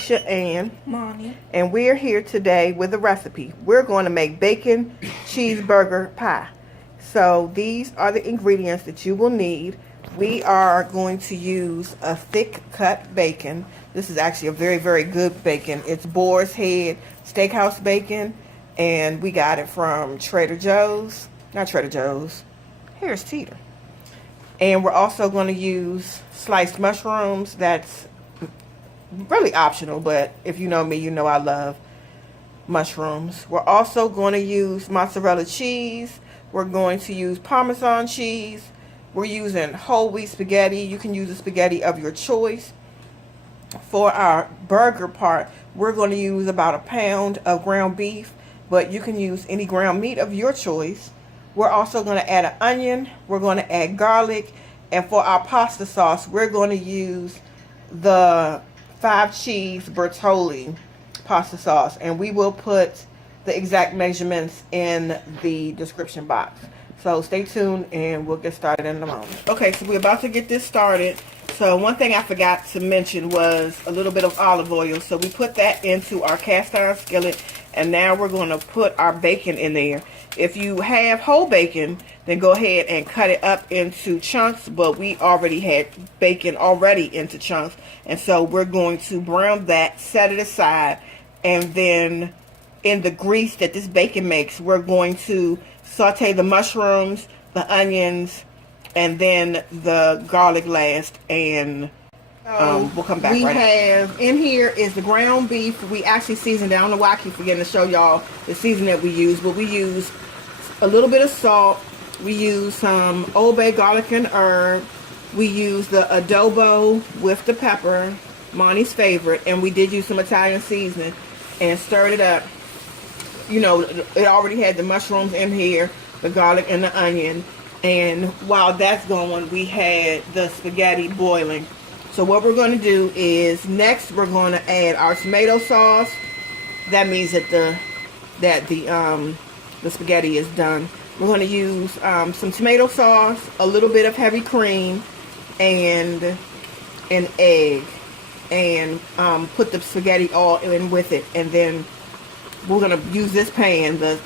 Keisha and Mahni. And we're here today with a recipe. We're going to make bacon cheeseburger pie. So these are the ingredients that you will need. We are going to use a thick cut bacon. This is actually a very, very good bacon. It's Boar's Head Steakhouse bacon, and we got it from Trader Joe's. Not Trader Joe's, Harris Teeter. And we're also going to use sliced mushrooms. That's really optional, but if you know me, you know I love mushrooms. We're also going to use mozzarella cheese. We're going to use Parmesan cheese. We're using whole wheat spaghetti. You can use the spaghetti of your choice. For our burger part, we're going to use about a pound of ground beef, but you can use any ground meat of your choice. We're also going to add an onion. We're going to add garlic. And for our pasta sauce, we're going to use the 5-cheese Bertolli pasta sauce. And we will put the exact measurements in the description box. So stay tuned and we'll get started in a moment. Okay, so we're about to get this started. So one thing I forgot to mention was a little bit of olive oil. So we put that into our cast iron skillet. And now we're going to put our bacon in there. If you have whole bacon, then go ahead and cut it up into chunks. But we already had bacon already into chunks. And so we're going to brown that, set it aside. And then in the grease that this bacon makes, we're going to saute the mushrooms, the onions, and then the garlic last. And we'll come back. We have in here is the ground beef. We actually seasoned it. I don't know why I keep forgetting to show y'all the seasoning that we use, but we use a little bit of salt. We use some Old Bay garlic and herb. We use the adobo with the pepper, Monty's favorite, and we did use some Italian seasoning and stirred it up. You know, it already had the mushrooms in here, the garlic and the onion, and while that's going, we had the spaghetti boiling. So what we're going to do is next we're going to add our tomato sauce. That means that the spaghetti is done. We're going to use some tomato sauce, a little bit of heavy cream, and an egg, and put the spaghetti all in with it. And then we're going to use this pan, the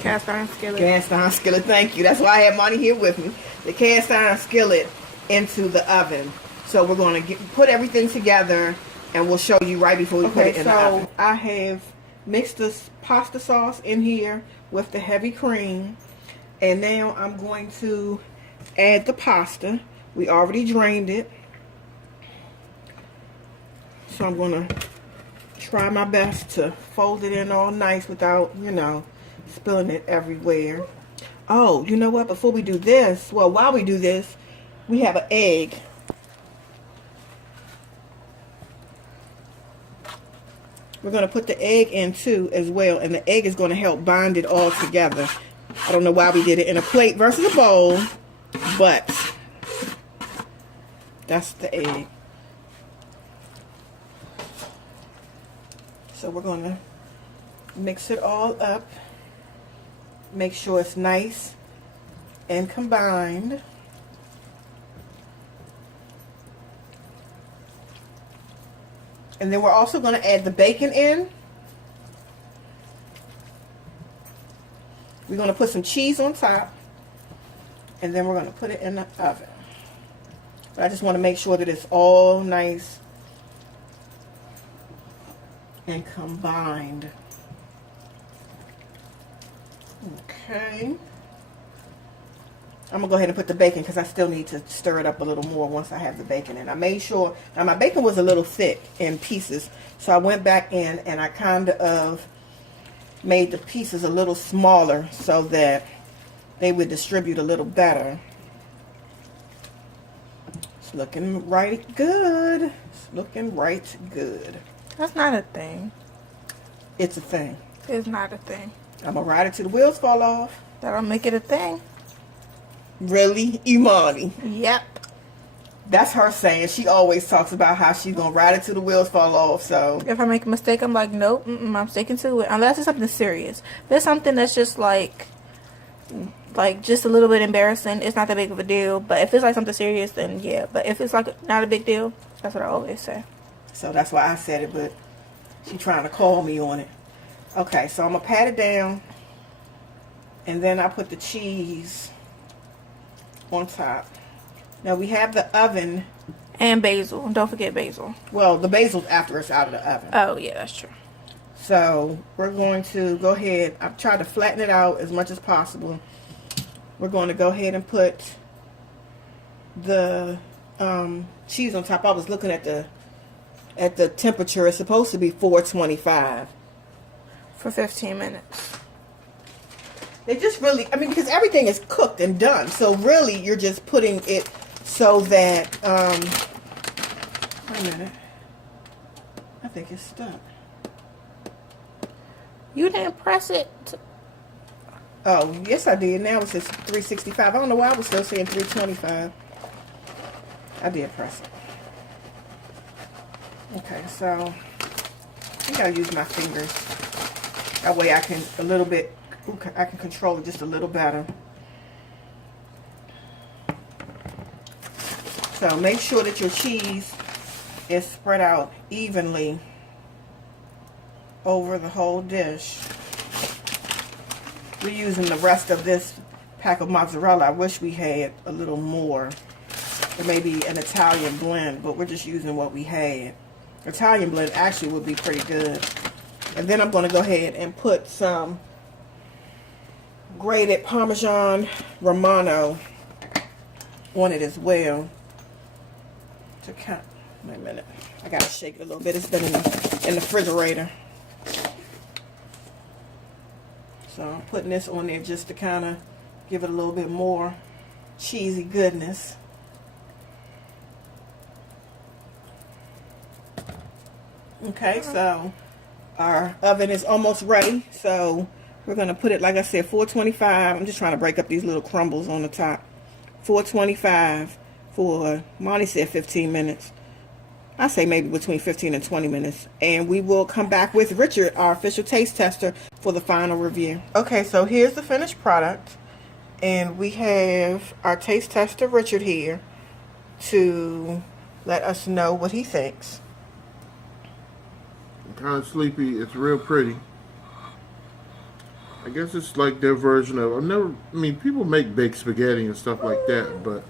Cast iron skillet. Cast iron skillet, thank you. That's why I have Monty here with me. The cast iron skillet into the oven. So we're going to put everything together, and we'll show you right before we put it in the oven. I have mixed this pasta sauce in here with the heavy cream, and now I'm going to add the pasta. We already drained it, so I'm going to try my best to fold it in all nice without, you know, spilling it everywhere. Oh, you know what? Before we do this, well, while we do this, we have an egg. We're going to put the egg in too as well, and the egg is going to help bind it all together. I don't know why we did it in a plate versus a bowl, but that's the egg. So we're going to mix it all up. Make sure it's nice and combined. And then we're also going to add the bacon in. We're going to put some cheese on top. And then we're going to put it in the oven. But I just want to make sure that it's all nice and combined. Okay. I'm going to go ahead and put the bacon because I still need to stir it up a little more once I have the bacon in. I made sure, now my bacon was a little thick in pieces, so I went back in and I kind of made the pieces a little smaller so that they would distribute a little better. It's looking right good. It's looking right good. That's not a thing. It's a thing. It's not a thing. I'm going to ride it till the wheels fall off. That'll make it a thing. Really? Imani. Yep. That's her saying. She always talks about how she's going to ride it till the wheels fall off. So if I make a mistake, I'm like, nope, I'm sticking to it. Unless it's something serious. If it's something that's just like just a little bit embarrassing, it's not that big of a deal. But if it's like something serious, then yeah. But if it's like not a big deal, that's what I always say. So that's why I said it, but she's trying to call me on it. Okay, so I'm going to pat it down. And then I put the cheese on top. Now we have the oven. And basil. Don't forget basil. Well, the basil's after it's out of the oven. Oh, yeah, that's true. So we're going to go ahead. I've tried to flatten it out as much as possible. We're going to go ahead and put the cheese on top. I was looking at the temperature. It's supposed to be 425 for 15 minutes. They just really, I mean, because everything is cooked and done. So really, you're just putting it so that, wait a minute. I think it's stuck. You didn't press it. Oh, yes I did. Now it says 365. I don't know why I was still saying 325. I did press it. Okay, so I gotta use my fingers. That way I can I can control it just a little better. So make sure that your cheese is spread out evenly over the whole dish. We're using the rest of this pack of mozzarella. I wish we had a little more. Or maybe an Italian blend, but we're just using what we had. Italian blend actually would be pretty good. And then I'm going to go ahead and put some grated Parmesan Romano on it as well. To count. Wait a minute. I got to shake it a little bit. It's been in the refrigerator. So I'm putting this on there just to kind of give it a little bit more cheesy goodness. Okay, so our oven is almost ready. So we're going to put it, like I said, 425. I'm just trying to break up these little crumbles on the top. 425 for, Mahni said 15 minutes. I say maybe between 15 and 20 minutes. And we will come back with Richard, our official taste tester, for the final review. Okay, so here's the finished product. And we have our taste tester, Richard, here to let us know what he thinks. I'm kind of sleepy. It's real pretty. I guess it's like their version of, I mean, people make baked spaghetti and stuff like that, but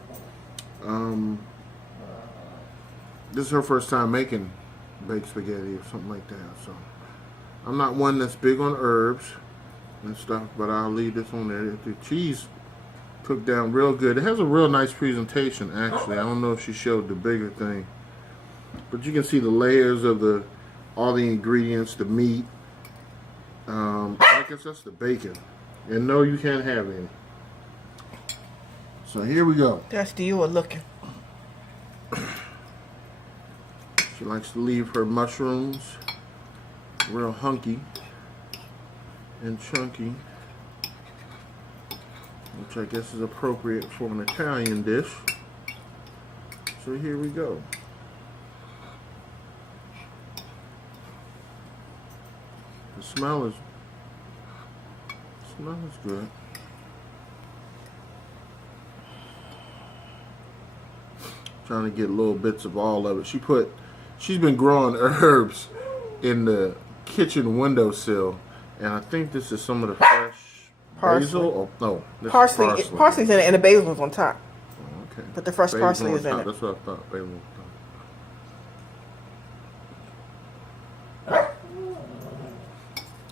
this is her first time making baked spaghetti or something like that. So I'm not one that's big on herbs and stuff, but I'll leave this on there. The cheese cooked down real good. It has a real nice presentation, actually. I don't know if she showed the bigger thing, but you can see the layers of all the ingredients, the meat. I guess that's the bacon. And no, you can't have any. So here we go. That's the you are looking. She likes to leave her mushrooms real hunky and chunky, which I guess is appropriate for an Italian dish. So here we go. The smell is good. Trying to get little bits of all of it. She's been growing herbs in the kitchen windowsill, and I think this is some of the fresh basil. Oh no, this Parsley's in it, and the basil's on top. Oh, okay. But the fresh parsley is in it. That's what I thought. Basil.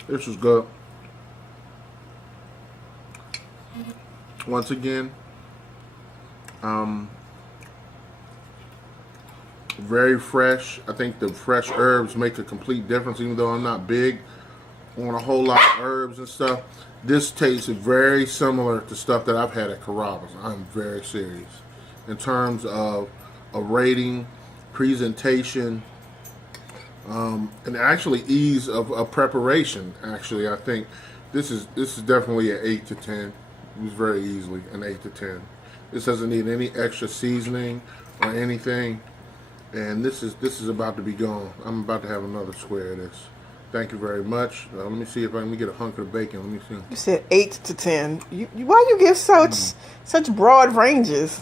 This is good. Once again, very fresh. I think the fresh herbs make a complete difference, even though I'm not big on a whole lot of herbs and stuff. This tastes very similar to stuff that I've had at Carrabba's. I'm very serious. In terms of a rating, presentation, and actually ease of preparation. Actually, I think this is definitely an 8 to 10. It was very easily an 8 to 10. This doesn't need any extra seasoning or anything, and this is about to be gone. I'm about to have another square of this. Thank you very much. Let me see if let me get a hunk of bacon. Let me see. You said 8 to 10. Why you give such broad ranges?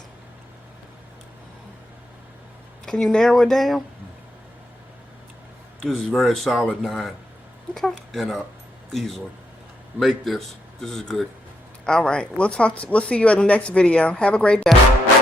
Can you narrow it down? This is very solid 9. Okay. And easily. Make this. This is good. All right. We'll see you in the next video. Have a great day.